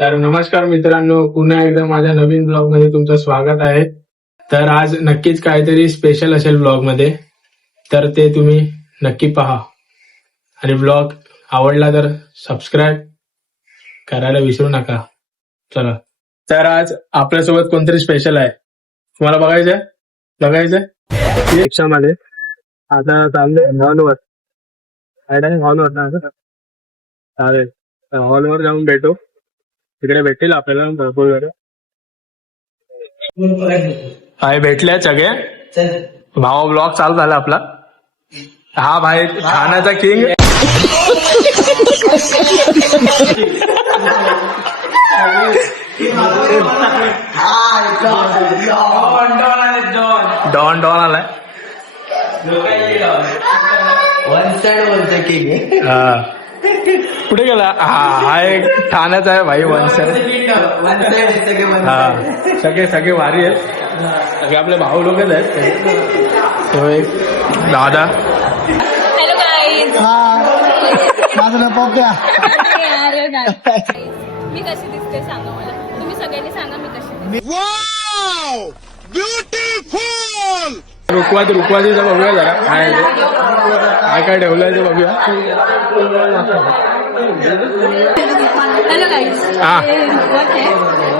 तर नमस्कार मित्रांनो, पुन्हा एकदा माझ्या नवीन ब्लॉग मध्ये तुमचं स्वागत आहे. तर आज नक्कीच काहीतरी स्पेशल असेल ब्लॉग मध्ये, तर ते तुम्ही नक्की पहा. आणि ब्लॉग आवडला तर सबस्क्राईब करायला विसरू नका. चला, तर आज आपल्यासोबत कोणतरी स्पेशल आहे. तुम्हाला बघायचंय रिक्षामध्ये आता चाललंय हॉलवर. हॉलवर ना चालेल, हॉलवर जाऊन भेटू. तिकडे भेटतील आपल्याला भरपूर वेळ. हाय, भेटले सगळे. भावा ब्लॉग चालू झाला आपला. हा भाई खाण्याचा किंग. डॉन डॉन आलाय. वन साइड बोलतोय की हा, कुठे गेला? हा एक ठाण्याचा आहे भाई. One side. वन साइड सगळे वन हा, सगळे वारी आहेत. सगळे आपले भाऊ लोकच आहेत. तो एक दादा. Hello guys. माझं नाव पप्प्या. मी कशी दिसते सांगा मला. तुम्ही सगळ्यांनी सांगा मी कशी दिसते. रुकवातीचं बघूया जरा काय ठेवलंय ते बघूया. Hello guys. हा. हे रुखवत आहे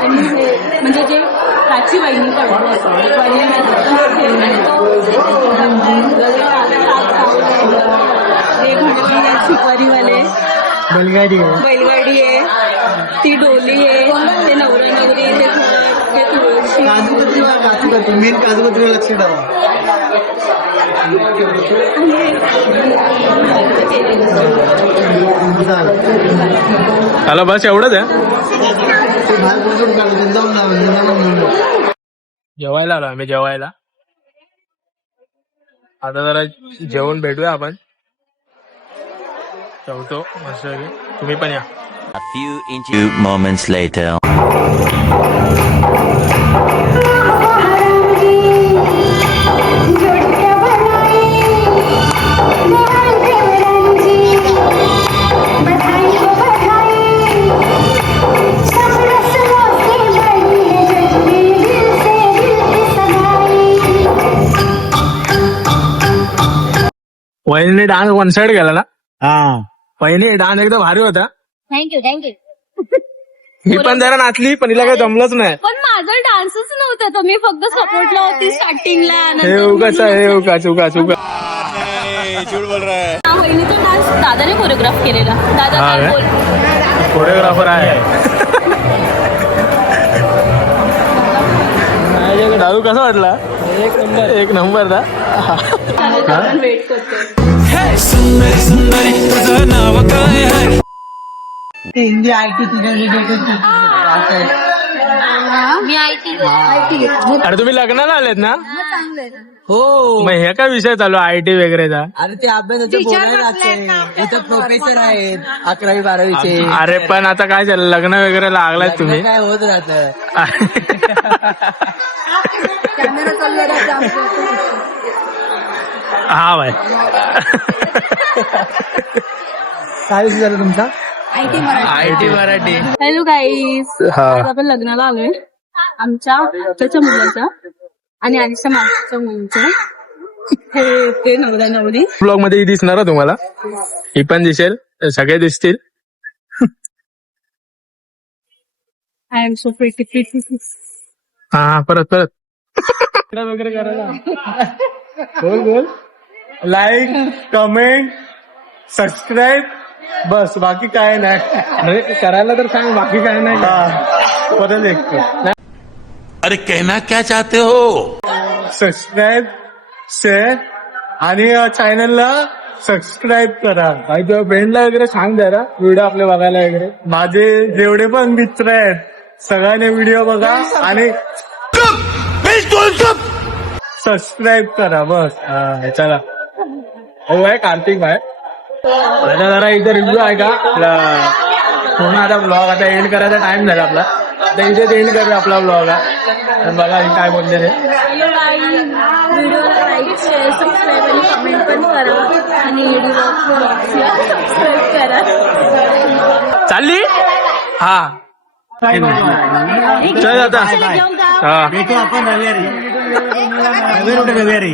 आणि हे म्हणजे जे प्राची वहिनी सुपारीवाले बैलगाडी आहे, ती डोली आहे, ते नवरा नवरी, ते तुळशी. काजू मेन काजू कतरी लक्ष ठेवा. हॅलो, बस एवढंच आहे. जेवायला आलो आम्ही. जेवायला आता जरा जेवण भेटूया आपण. जेवतो मस्त. तुम्ही पण या. A few moments later. वहिनी डान्स वन साइड गेला ना. हा, वहिनी डान्स एकदम भारी होता. थँक्यू. मी पण जरा नाचली, पण हिला काही जमलंच नाही. पण माझा डान्सच नव्हता, तर मी फक्त सपोर्टला होती स्टार्टिंगला. हे उगाच वहिनीचा डान्स दादाने कोरिओग्राफ केलेला. दादा हा काय काय? बोल. कोरिओग्राफर आहे. दारू कसा वाटला? एक नंबर ना. वेट करते. Hindi IT me IT. अरे तुम्ही लग्नाला आलेत ना? हो. मग हे काय विषय चालू IT वगैरेचा? अरे ते अभ्यासाचं बोलायला लागतंय. इथं प्रोफेसर आहेत 11वी-12वीचे. अरे पण आता काय झालं, लग्न वगैरे लागलाय तुम्ही? काय होत राहत. हा भाई. काय विषय झालं तुमचा? IT मराठी. Hello guys. हा. आज आपण लग्नाला आलोय आमच्या त्याच्या मुलाच्या आणि आईच्या मागच्या मुलीच्या. हे ते नवरा नवरी. ब्लॉग मध्ये ही दिसणार हा तुम्हाला. ही पण दिसेल, सगळे दिसतील. I am so pretty. हा, परत वगैरे करायला. बोल. लाईक, कमेंट, सबस्क्राईब, बस. बाकी काय नाही करायला. तर सांग, बाकी काय नाही. परत एक अरे कहना क्या चाहते हो? सबस्क्राईब, शेअर आणि चॅनलला सबस्क्राईब करा. आणि तुझ्या फ्रेंडला वगैरे सांग जरा व्हिडिओ आपले बघायला वगैरे. माझे जेवढे पण मित्र आहेत सगळ्यांनी व्हिडिओ बघा आणि सबस्क्राईब करा. बस. हा, चला. हो आहे कार्तिक भाई. आता जरा इथे रिव्ह्यू आहे का पूर्ण. आता ब्लॉग आता एंड करायचा टाइम झाला आपला. आता इथे एंड करूया आपला ब्लॉग. बघा काय बोलते ते. व्हिडिओला लाईक, शेअर, सबस्क्राईब आणि कमेंट पण करा आणि सबस्क्राईब करा. चालली. हा, चल आता हा भेटू आपण रविवारी. रविवारी